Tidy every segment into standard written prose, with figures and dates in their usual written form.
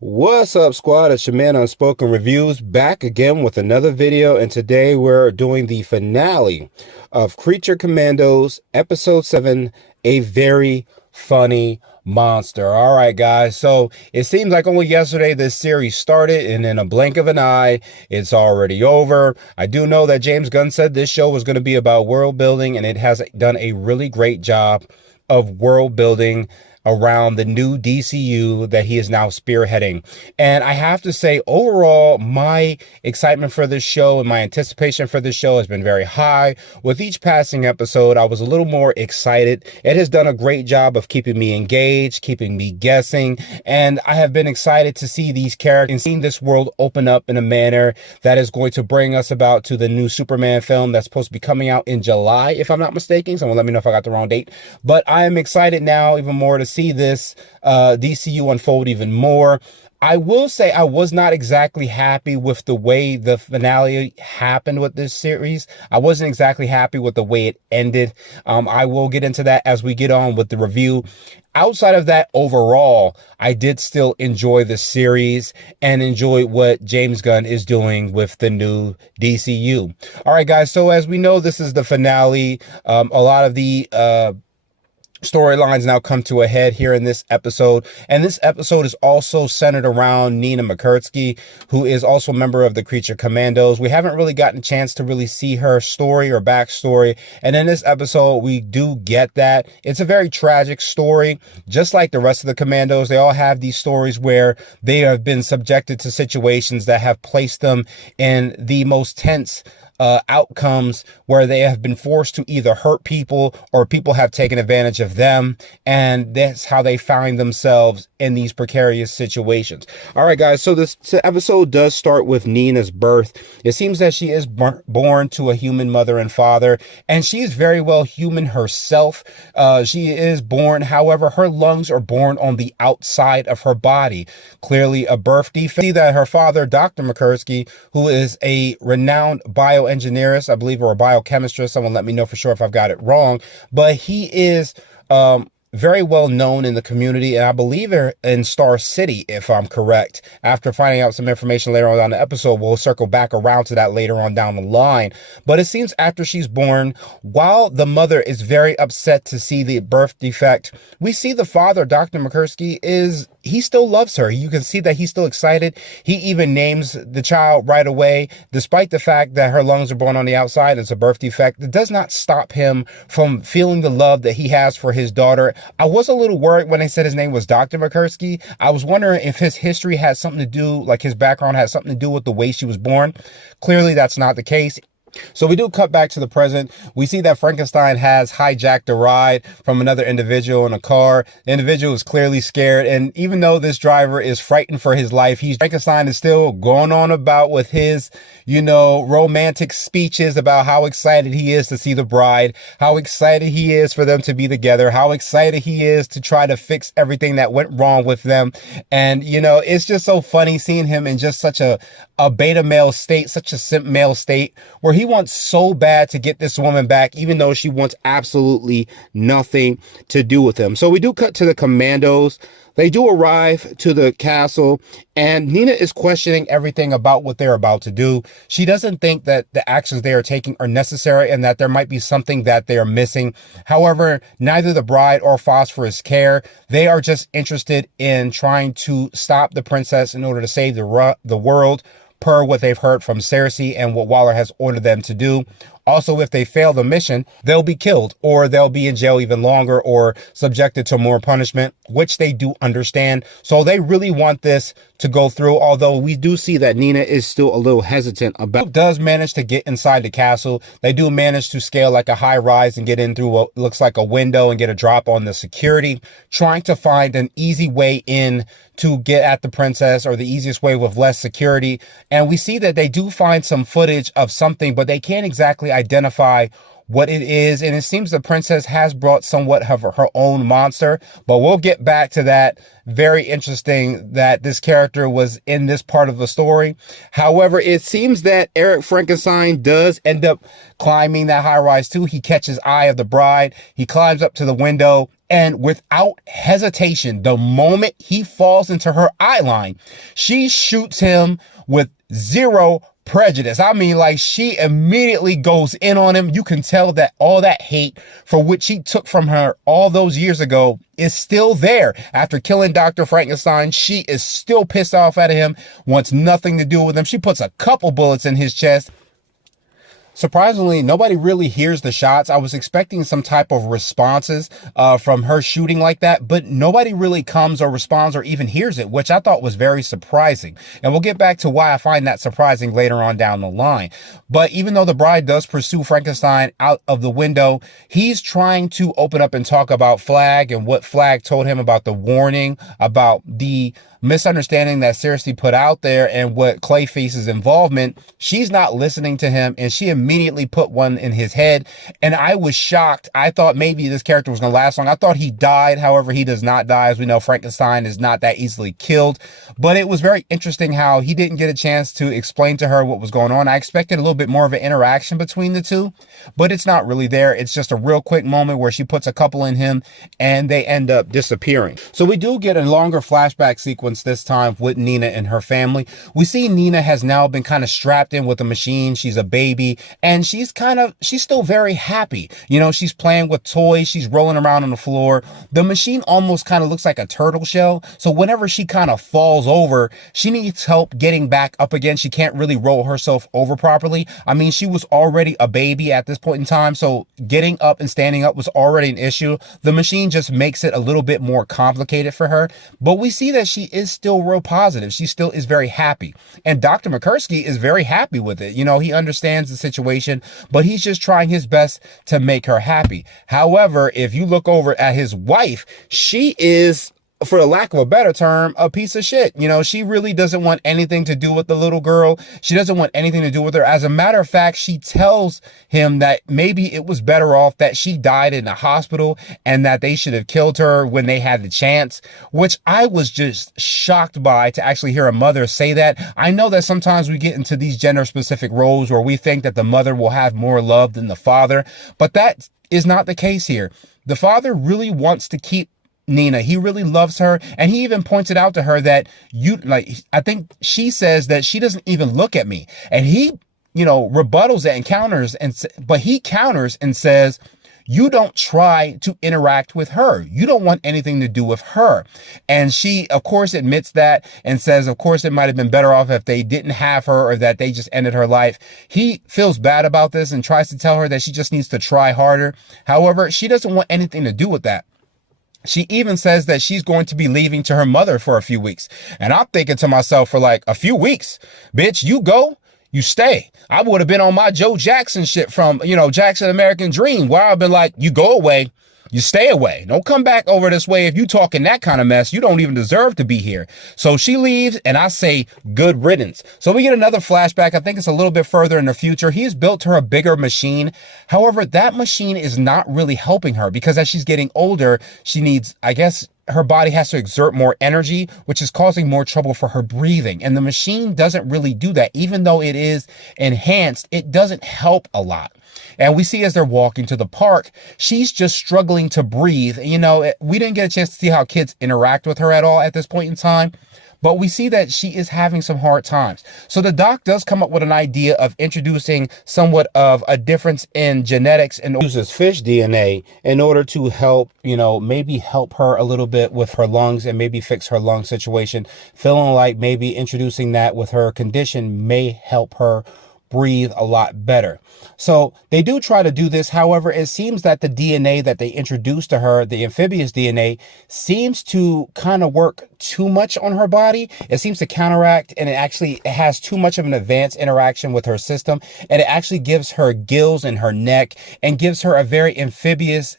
What's up, squad? It's your man Unspoken Reviews back again with another video, and today we're doing the finale of Creature Commandos episode 7, A Very Funny Monster. All right, guys, so it seems like only yesterday this series started, and in a blink of an eye it's already over. I do know that James Gunn said this show was going to be about world building, and it has done a really great job of world building around the new DCU that he is now spearheading. And I have to say, overall, my excitement for this show and my anticipation for this show has been very high. With each passing episode, I was a little more excited. It has done a great job of keeping me engaged, keeping me guessing, and I have been excited to see these characters and seeing this world open up in a manner that is going to bring us about to the new Superman film that's supposed to be coming out in July, if I'm not mistaken. Someone let me know if I got the wrong date. But I am excited now even more to see this DCU unfold even more. I will say I was not exactly happy with the way the finale happened with this series. I wasn't exactly happy with the way it ended. I will get into that as we get on with the review. Outside of that, overall, I did still enjoy the series and enjoy what James Gunn is doing with the new DCU. All right, guys, so as we know, this is the finale. A lot of the storylines now come to a head here in this episode, and this episode is also centered around Nina McCurdsky, who is also a member of the Creature Commandos. We haven't really gotten a chance to really see her story or backstory, and in this episode we do get that. It's a very tragic story. Just like the rest of the Commandos, they all have these stories where they have been subjected to situations that have placed them in the most tense outcomes, where they have been forced to either hurt people or people have taken advantage of them, and that's how they find themselves in these precarious situations. All right, guys, so this episode does start with Nina's birth. It seems that she is born to a human mother and father, and she is very well human herself. She is born, however, her lungs are born on the outside of her body, clearly a birth defect. See that her father, Dr. McCurdsky, who is a renowned bioengineerist, I believe, or a biochemist. Someone let me know for sure if I've got it wrong, but he is very well known in the community, and I believe in Star City, if I'm correct. After finding out some information later on down the episode, we'll circle back around to that later on down the line. But it seems after she's born, while the mother is very upset to see the birth defect, we see the father, Dr. McCurdsky, he still loves her. You can see that he's still excited. He even names the child right away, despite the fact that her lungs are born on the outside. It's a birth defect. It does not stop him from feeling the love that he has for his daughter. I was a little worried when they said his name was Dr. McCurdsky. I was wondering if his history had something to do, like his background had something to do with the way she was born. Clearly, that's not the case. So we do cut back to the present. We see that Frankenstein has hijacked a ride from another individual in a car. The individual is clearly scared, and even though this driver is frightened for his life, Frankenstein is still going on about with his, romantic speeches about how excited he is to see the bride, how excited he is for them to be together, how excited he is to try to fix everything that went wrong with them. And, it's just so funny seeing him in just such a beta male state, such a simp male state, where he wants so bad to get this woman back, even though she wants absolutely nothing to do with him. So we do cut to the Commandos. They do arrive to the castle, and Nina is questioning everything about what they're about to do. She doesn't think that the actions they are taking are necessary and that there might be something that they are missing. However, neither the bride or Phosphorus care. They are just interested in trying to stop the princess in order to save the world, per what they've heard from Cersei and what Waller has ordered them to do. Also, if they fail the mission, they'll be killed, or they'll be in jail even longer, or subjected to more punishment, which they do understand. So they really want this to go through, although we do see that Nina is still a little hesitant about. Does manage to get inside the castle. They do manage to scale like a high rise and get in through what looks like a window and get a drop on the security, trying to find an easy way in to get at the princess, or the easiest way with less security. And we see that they do find some footage of something, but they can't exactly identify what it is. And it seems the princess has brought somewhat of her own monster, but we'll get back to that. Very interesting that this character was in this part of the story. However, it seems that Eric Frankenstein does end up climbing that high rise too. He catches eye of the bride. He climbs up to the window And without hesitation, the moment he falls into her eye line, she shoots him with zero prejudice. I mean, like, she immediately goes in on him. You can tell that all that hate for which he took from her all those years ago is still there. After killing Dr. Frankenstein, she is still pissed off at him, wants nothing to do with him. She puts a couple bullets in his chest. Surprisingly, nobody really hears the shots. I was expecting some type of responses from her shooting like that, but nobody really comes or responds or even hears it, which I thought was very surprising. And we'll get back to why I find that surprising later on down the line. But even though the bride does pursue Frankenstein out of the window, he's trying to open up and talk about Flag and what Flag told him about the warning, about the misunderstanding that Seriously put out there and what Clayface's involvement. She's not listening to him, and she immediately put one in his head. And I was shocked. I thought maybe this character was going to last long. I thought he died. However, he does not die. As we know, Frankenstein is not that easily killed. But it was very interesting how he didn't get a chance to explain to her what was going on. I expected a little bit more of an interaction between the two, but it's not really there. It's just a real quick moment where she puts a couple in him and they end up disappearing. So we do get a longer flashback sequence this time with Nina and her family. We see Nina has now been kind of strapped in with the machine. She's a baby and she's still very happy. You know, she's playing with toys. She's rolling around on the floor. The machine almost kind of looks like a turtle shell. So whenever she kind of falls over, she needs help getting back up again. She can't really roll herself over properly. I mean, she was already a baby at this point in time. So getting up and standing up was already an issue. The machine just makes it a little bit more complicated for her. But we see that she is still real positive. She still is very happy. And Dr. McCursky is very happy with it. You know, he understands the situation, but he's just trying his best to make her happy. However, if you look over at his wife, she is, for the lack of a better term, a piece of shit. You know, she really doesn't want anything to do with the little girl. She doesn't want anything to do with her. As a matter of fact, she tells him that maybe it was better off that she died in the hospital and that they should have killed her when they had the chance, which I was just shocked by, to actually hear a mother say that. I know that sometimes we get into these gender specific roles where we think that the mother will have more love than the father, but that is not the case here. The father really wants to keep Nina. He really loves her. And he even pointed out to her that I think she says that she doesn't even look at me. And he, you know, rebuttals that and counters, but he counters and says, you don't try to interact with her. You don't want anything to do with her. And she, of course, admits that and says, of course, it might have been better off if they didn't have her or that they just ended her life. He feels bad about this and tries to tell her that she just needs to try harder. However, she doesn't want anything to do with that. She even says that she's going to be leaving to her mother for a few weeks. And I'm thinking to myself, for like a few weeks, bitch, you go, you stay. I would have been on my Joe Jackson shit from, you know, Jackson American Dream, where I've been like, you go away, you stay away. Don't come back over this way. If you talking that kind of mess, you don't even deserve to be here. So she leaves and I say good riddance. So we get another flashback. I think it's a little bit further in the future. He's built her a bigger machine. However, that machine is not really helping her because as she's getting older, she needs, I guess, her body has to exert more energy, which is causing more trouble for her breathing. And the machine doesn't really do that. Even though it is enhanced, it doesn't help a lot. And we see as they're walking to the park, she's just struggling to breathe. You know, we didn't get a chance to see how kids interact with her at all at this point in time, but we see that she is having some hard times. So the doc does come up with an idea of introducing somewhat of a difference in genetics and uses fish DNA in order to help, you know, maybe help her a little bit with her lungs and maybe fix her lung situation. Feeling like maybe introducing that with her condition may help her breathe a lot better. So they do try to do this. However, it seems that the DNA that they introduced to her, the amphibious DNA, seems to kind of work too much on her body. It seems to counteract, and it has too much of an advanced interaction with her system. And it actually gives her gills in her neck and gives her a very amphibious,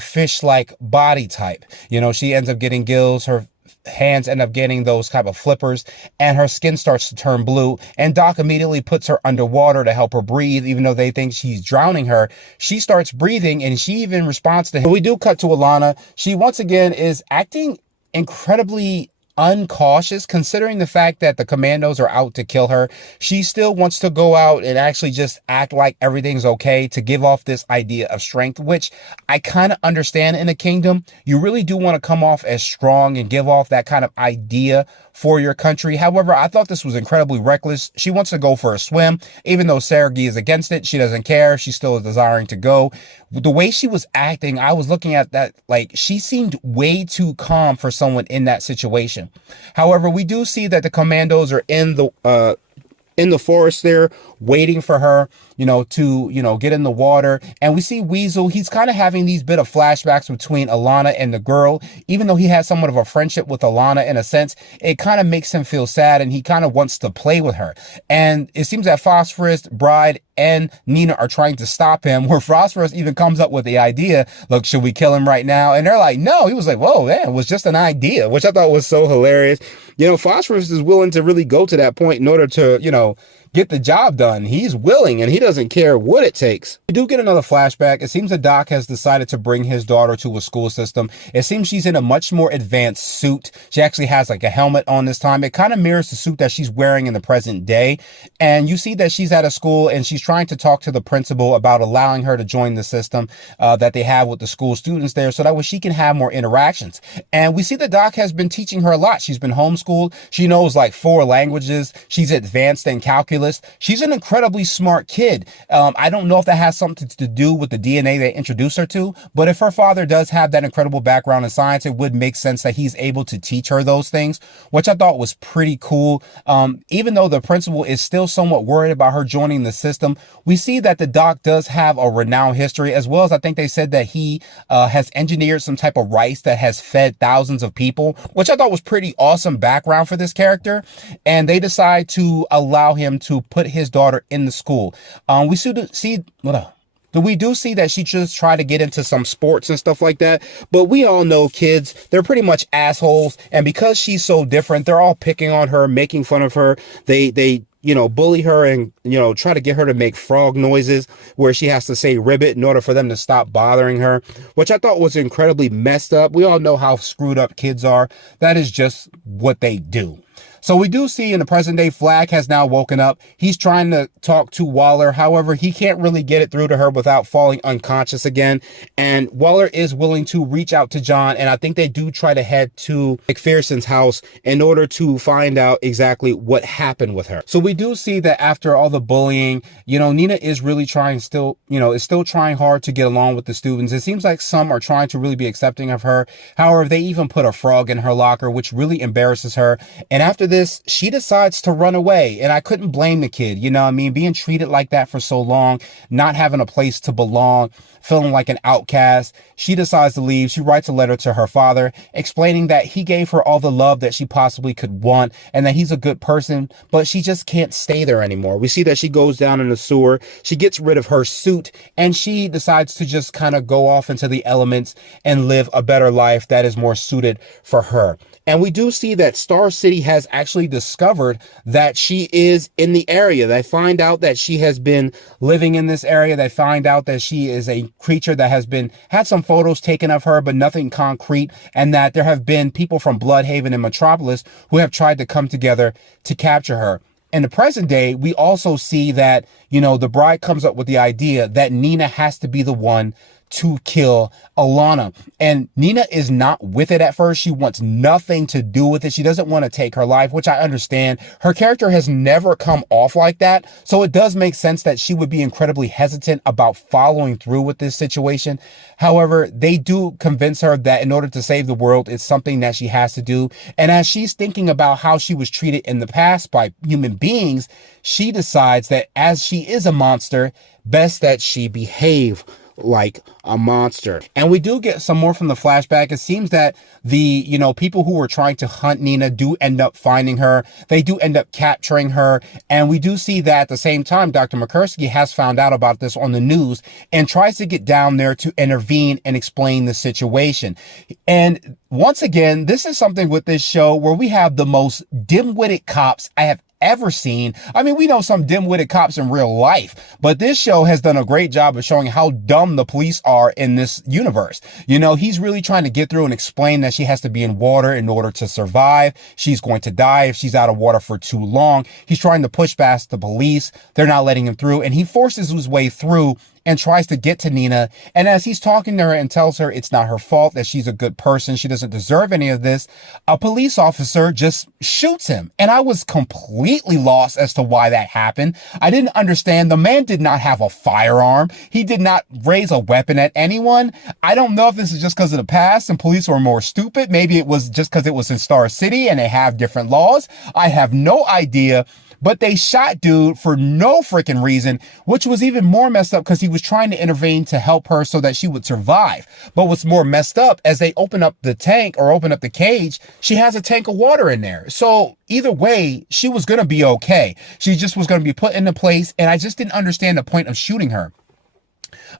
fish-like body type. You know, she ends up getting gills. Her hands end up getting those type of flippers and her skin starts to turn blue, and Doc immediately puts her underwater to help her breathe. Even though they think she's drowning her, she starts breathing and she even responds to him. We do cut to Alana. She once again is acting incredibly uncautious considering the fact that the Commandos are out to kill her. She still wants to go out and actually just act like everything's okay to give off this idea of strength, which I kind of understand in the kingdom. You really do want to come off as strong and give off that kind of idea for your country. However, I thought this was incredibly reckless. She wants to go for a swim, even though Sergei is against it. She doesn't care. She still is desiring to go. The way she was acting, I was looking at that, like, she seemed way too calm for someone in that situation. However, we do see that the Commandos are in the forest there waiting for her, to, get in the water. And we see Weasel, he's kind of having these bit of flashbacks between Alana and the girl. Even though he has somewhat of a friendship with Alana in a sense, it kind of makes him feel sad and he kind of wants to play with her. And it seems that Phosphorus, Bride, and Nina are trying to stop him, where Phosphorus even comes up with the idea, look, should we kill him right now? And they're like, no. He was like, whoa, man, it was just an idea, which I thought was so hilarious. Phosphorus is willing to really go to that point in order to, get the job done. He's willing and he doesn't care what it takes. We do get another flashback. It seems that Doc has decided to bring his daughter to a school system. It seems she's in a much more advanced suit. She actually has like a helmet on this time. It kind of mirrors the suit that she's wearing in the present day. And you see that she's at a school and she's trying to talk to the principal about allowing her to join the system that they have with the school students there, so that way she can have more interactions. And we see that Doc has been teaching her a lot. She's been homeschooled. She knows like 4 languages. She's advanced in calculus. She's an incredibly smart kid. I don't know if that has something to do with the DNA they introduced her to, but if her father does have that incredible background in science, it would make sense that he's able to teach her those things, which I thought was pretty cool. Even though the principal is still somewhat worried about her joining the system, we see that the Doc does have a renowned history, as well as I think they said that he has engineered some type of rice that has fed thousands of people, which I thought was pretty awesome background for this character. And they decide to allow him to put his daughter in the school. We do see that she just tried to get into some sports and stuff like that. But we all know kids, they're pretty much assholes. And because she's so different, they're all picking on her, making fun of her. They bully her and, try to get her to make frog noises where she has to say ribbit in order for them to stop bothering her, which I thought was incredibly messed up. We all know how screwed up kids are. That is just what they do. So we do see in the present day, Flag has now woken up. He's trying to talk to Waller. However, he can't really get it through to her without falling unconscious again. And Waller is willing to reach out to John. And I think they do try to head to McPherson's house in order to find out exactly what happened with her. So we do see that after all the bullying, Nina is really trying is still trying hard to get along with the students. It seems like some are trying to really be accepting of her. However, they even put a frog in her locker, which really embarrasses her. And after this, she decides to run away. And I couldn't blame the kid, being treated like that for so long, not having a place to belong, feeling like an outcast. She decides to leave. She writes a letter to her father explaining that he gave her all the love that she possibly could want and that he's a good person, but she just can't stay there anymore. We see that she goes down in the sewer. She gets rid of her suit and she decides to just kind of go off into the elements and live a better life that is more suited for her. And we do see that Star City has actually discovered that she is in the area. They find out that she has been living in this area. They find out that she is a creature that has had some photos taken of her, but nothing concrete. And that there have been people from Bloodhaven and Metropolis who have tried to come together to capture her. In the present day, we also see that, the Bride comes up with the idea that Nina has to be the one to kill Alana. And Nina is not with it at first. She wants nothing to do with it. She doesn't want to take her life, which I understand. Her character has never come off like that. So it does make sense that she would be incredibly hesitant about following through with this situation. However, they do convince her that in order to save the world, it's something that she has to do. And as she's thinking about how she was treated in the past by human beings, she decides that as she is a monster, best that she behave like a monster. And we do get some more from the flashback. It seems that the, people who were trying to hunt Nina do end up finding her. They do end up capturing her. And we do see that at the same time, Dr. McCursky has found out about this on the news and tries to get down there to intervene and explain the situation. And once again, this is something with this show where we have the most dim-witted cops I have ever seen. I mean, we know some dim-witted cops in real life, but this show has done a great job of showing how dumb the police are in this universe. You know, he's really trying to get through and explain that she has to be in water in order to survive. She's going to die if she's out of water for too long. He's trying to push past the police. They're not letting him through, and he forces his way through and tries to get to Nina. And as he's talking to her and tells her it's not her fault, that she's a good person, she doesn't deserve any of this, a police officer just shoots him. And I was completely lost as to why that happened. I didn't understand. The man did not have a firearm. He did not raise a weapon at anyone. I don't know if this is just because of the past and police were more stupid. Maybe it was just because it was in Star City and they have different laws. I have no idea. But they shot dude for no freaking reason, which was even more messed up because he was trying to intervene to help her so that she would survive. But what's more messed up, as they open up the tank or open up the cage, she has a tank of water in there. So either way, she was going to be okay. She just was going to be put into place. And I just didn't understand the point of shooting her.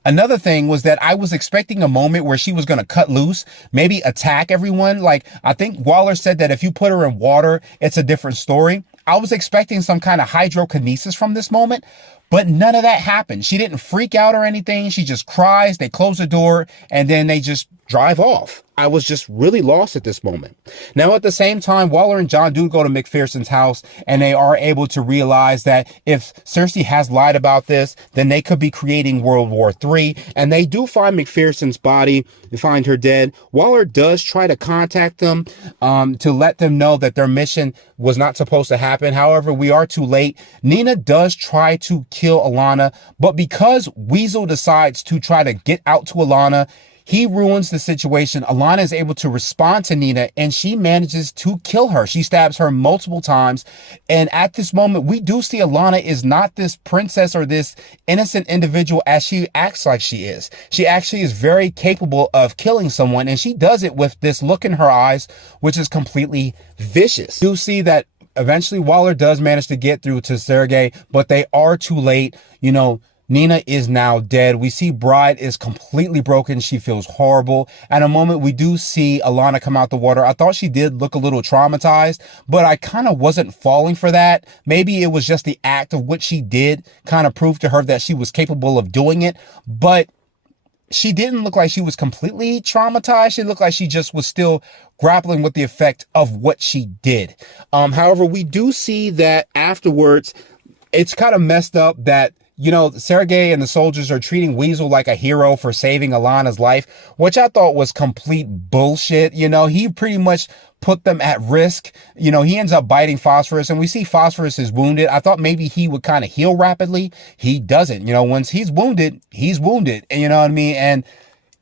Another thing was that I was expecting a moment where she was going to cut loose, maybe attack everyone. Like, I think Waller said that if you put her in water, it's a different story. I was expecting some kind of hydrokinesis from this moment, but none of that happened. She didn't freak out or anything. She just cries. They close the door and then they just drive off. I was just really lost at this moment. Now, at the same time, Waller and John do go to McPherson's house and they are able to realize that if Cersei has lied about this, then they could be creating World War III. And they do find McPherson's body and find her dead. Waller does try to contact them to let them know that their mission was not supposed to happen. However, we are too late. Nina does try to kill Alanna, but because Weasel decides to try to get out to Alanna, he ruins the situation. Alanna is able to respond to Nina and she manages to kill her. She stabs her multiple times. And at this moment, we do see Alanna is not this princess or this innocent individual as she acts like she is. She actually is very capable of killing someone. And she does it with this look in her eyes, which is completely vicious. You see that eventually Waller does manage to get through to Sergei, but they are too late. You know, Nina is now dead. We see Bride is completely broken. She feels horrible. At a moment, we do see Alanna come out the water. I thought she did look a little traumatized, but I kind of wasn't falling for that. Maybe it was just the act of what she did kind of proved to her that she was capable of doing it. But she didn't look like she was completely traumatized. She looked like she just was still grappling with the effect of what she did. However, we do see that afterwards, it's kind of messed up that, you know, Sergei and the soldiers are treating Weasel like a hero for saving Alana's life, which I thought was complete bullshit. You know, he pretty much put them at risk. You know, he ends up biting Phosphorus and we see Phosphorus is wounded. I thought maybe he would kind of heal rapidly. He doesn't. You know, once he's wounded, he's wounded. And you know what I mean? And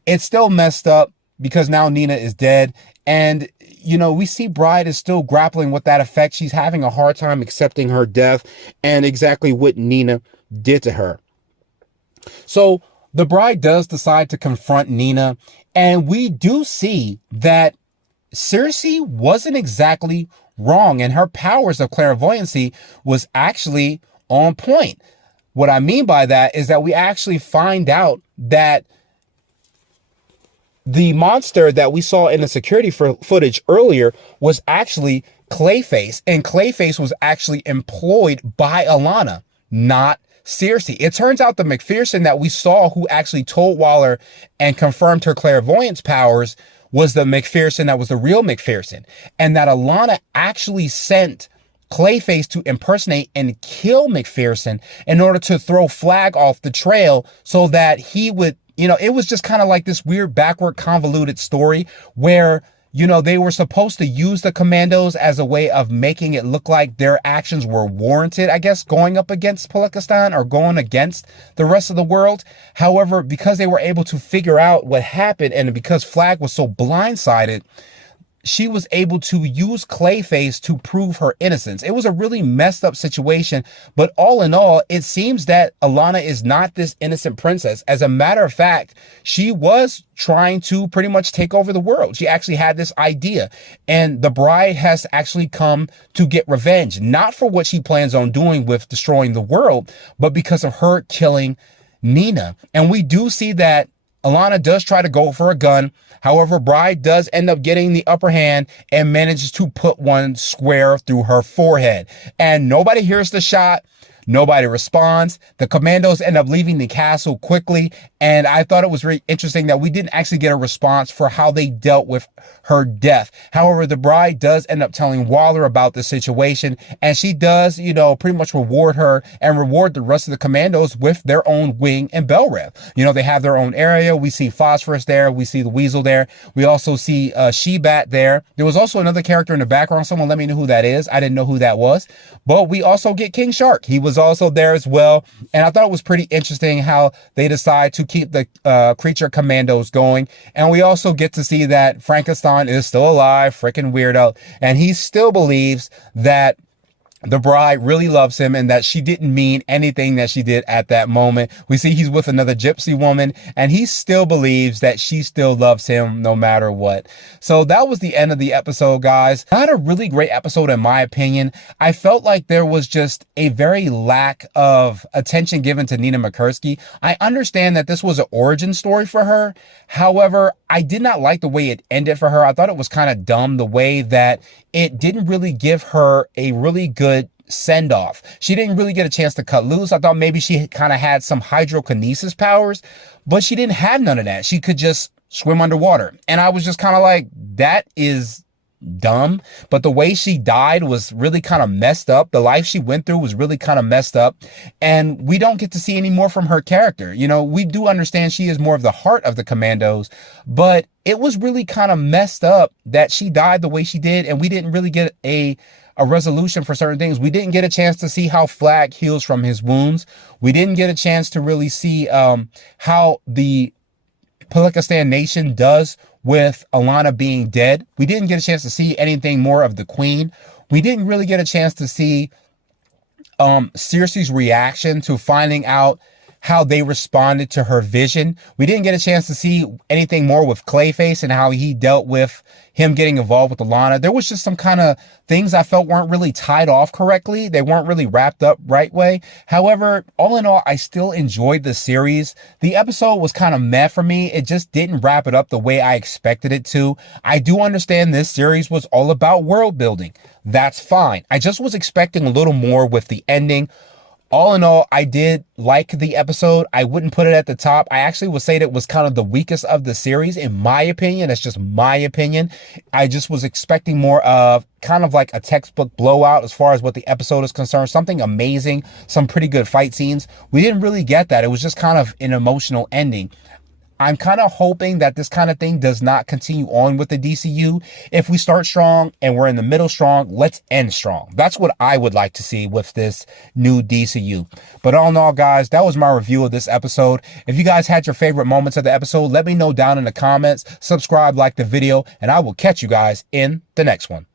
it's still messed up because now Nina is dead. And, you know, we see Bride is still grappling with that effect. She's having a hard time accepting her death and exactly what Nina did to her. So the Bride does decide to confront Nina, and we do see that Cersei wasn't exactly wrong, and her powers of clairvoyancy was actually on point. What I mean by that is that we actually find out that the monster that we saw in the security footage earlier was actually Clayface, and Clayface was actually employed by Alanna, not Cersei. It turns out the McPherson that we saw who actually told Waller and confirmed her clairvoyance powers was the McPherson that was the real McPherson. And that Alanna actually sent Clayface to impersonate and kill McPherson in order to throw Flag off the trail so that he would, you know, it was just kind of like this weird backward convoluted story where, you know, they were supposed to use the Commandos as a way of making it look like their actions were warranted, I guess, going up against Palekistan or going against the rest of the world. However, because they were able to figure out what happened and because Flag was so blindsided, she was able to use Clayface to prove her innocence. It was a really messed up situation, but all in all, it seems that Alanna is not this innocent princess. As a matter of fact, she was trying to pretty much take over the world. She actually had this idea, and the Bride has actually come to get revenge, not for what she plans on doing with destroying the world, but because of her killing Nina. And we do see that Alana does try to go for a gun. However, Bride does end up getting the upper hand and manages to put one square through her forehead. And nobody hears the shot. Nobody responds. The Commandos end up leaving the castle quickly. And I thought it was really interesting that we didn't actually get a response for how they dealt with her death. However, the Bride does end up telling Waller about the situation. And she does, pretty much reward her and reward the rest of the Commandos with their own wing and bell rep. They have their own area. We see Phosphorus there. We see the Weasel there. We also see She-Bat there. There was also another character in the background. Someone let me know who that is. I didn't know who that was. But we also get King Shark. He was also there as well. And I thought it was pretty interesting how they decide to keep the Creature Commandos going. And we also get to see that Frankenstein is still alive, freaking weirdo. And he still believes that the Bride really loves him and that she didn't mean anything that she did at that moment. We see he's with another gypsy woman and he still believes that she still loves him no matter what. So that was the end of the episode, guys. Not a really great episode in my opinion. I felt like there was just a very lack of attention given to Nina Mikursky. I understand that this was an origin story for her. However, I did not like the way it ended for her. I thought it was kind of dumb the way that it didn't really give her a really good send off. She didn't really get a chance to cut loose. I thought maybe she kind of had some hydrokinesis powers, but she didn't have none of that. She could just swim underwater. And I was just kind of like, that is dumb. But the way she died was really kind of messed up. The life she went through was really kind of messed up. And we don't get to see any more from her character. We do understand she is more of the heart of the Commandos, but it was really kind of messed up that she died the way she did. And we didn't really get a resolution for certain things. We didn't get a chance to see how Flag heals from his wounds. We didn't get a chance to really see how the Palikistan Nation does with Alana being dead. We didn't get a chance to see anything more of the Queen. We didn't really get a chance to see Cersei's reaction to finding out how they responded to her vision. We didn't get a chance to see anything more with Clayface and how he dealt with him getting involved with Alana. There was just some kind of things I felt weren't really tied off correctly. They weren't really wrapped up right way. However, all in all, I still enjoyed the series. The episode was kind of meh for me. It just didn't wrap it up the way I expected it to. I do understand this series was all about world building. That's fine. I just was expecting a little more with the ending. All in all, I did like the episode. I wouldn't put it at the top. I actually would say that it was kind of the weakest of the series, in my opinion. That's just my opinion. I just was expecting more of kind of like a textbook blowout as far as what the episode is concerned. Something amazing, some pretty good fight scenes. We didn't really get that. It was just kind of an emotional ending. I'm kind of hoping that this kind of thing does not continue on with the DCU. If we start strong and we're in the middle strong, let's end strong. That's what I would like to see with this new DCU. But all in all, guys, that was my review of this episode. If you guys had your favorite moments of the episode, let me know down in the comments. Subscribe, like the video, and I will catch you guys in the next one.